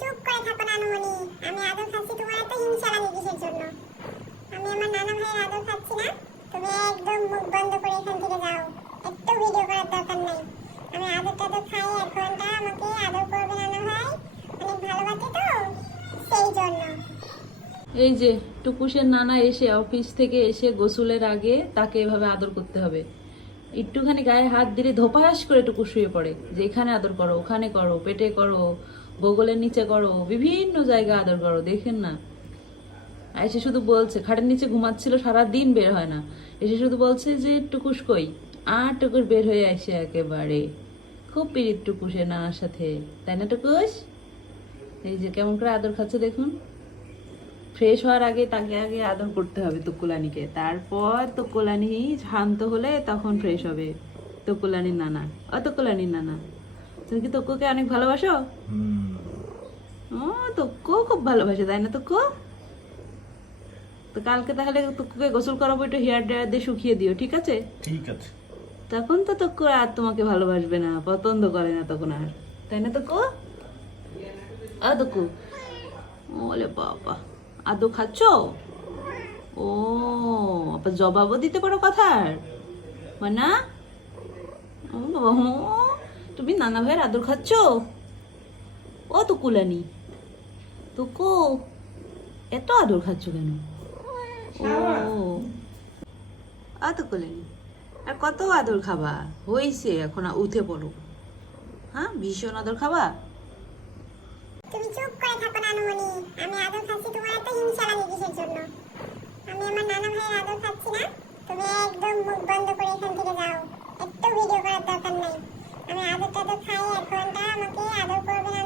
চুপ করে থাকো নানুমণি। আমি আদর খাচ্ছি তোমার হিংসা কিসের জন্য। আমি আমার নানা ভাইয়ের আদর খাচ্ছি না। তুমি একদম মুখ বন্ধ করে এখান থেকে যাও। একটু ভিডিও করার দরকার নাই। আমি আদর টাদর খাই এক ঘণ্টা আমাকে আদর করবে নানা ভাই। অনেক ভালোবাসে তো, সেই জন্য। এই যে, টুকুসের নানা এসে অফিস থেকে এসে গোসলের আগে তাকে এভাবে আদর করতে হবে। একটুখানি গায়ে হাত দিলে ধোপাস করে টুকু শুয়ে পড়ে। যে এখানে আদর করো, ওখানে করো, পেটে করো বগলের নিচে করো বিভিন্ন জায়গায় আদর করো, দেখেন না। এসে শুধু বলছে, খাটের নিচে ঘুমাচ্ছিল সারা দিন বের হয় না। এসে শুধু বলছে যে, টুকুস কই? আর টুকুস বের হয়ে আসে একেবারে। খুব পিরিত টুকুসের নানার সাথে। তাই না, টুকুস? এই যে কেমন করে আদর খাচ্ছে দেখুন। ফ্রেশ হওয়ার আগে তাকে আগে আদর করতে হবে তুকুলানিকে। তারপর তুকুলানি শান্ত হলে তখন ফ্রেশ হবে। তুকুলানির নানা। ও তুকুলানির নানা। তুমি কি তক্কুকে অনেক ভালোবাসো? ও তক্কু খুব ভালোবাসে তাই না তক্কু তো কালকে তাহলে তক্কুকে গোসল করাবো একটু হেয়ার ড্রায়ার দিয়ে শুকিয়ে দিও ঠিক আছে? ঠিক আছে। তখন তো তক্কু আর তোমাকে ভালোবাসবে না পছন্দ করে না তখন আর তাই না তক্কু আ তক্কু ওলে বাবা আদৌ খাচ্ছ? ও আবার জবাবও দিতে পারো কথার? মানা? ও বাবা হো তুমি নানা ভাইয়ের আদর খাচ্ছ? ও তো কুলানি তুকু এত আদর খাচ্ছ কেন? ও। আ তো আর কত আদর খাবা? হইছে এখন উঠে পড়ো। হ্যাঁ ভীষণ আদর খাবা। তুমি চুপ করে থাকো নানুমণি। আমি আদর খাচ্ছি তোমার এত হিংসা লাগে কিসের জন্য? আমি আমার নানা ভাইয়ের আদর খাচ্ছি না? তুমি একদম মুখ বন্ধ করে এখান থেকে যাও। একটু ভিডিও করার দরকার নাই। আমি আদর টাদর খাই এক ঘণ্টা আমাকে আদর করবে ভাই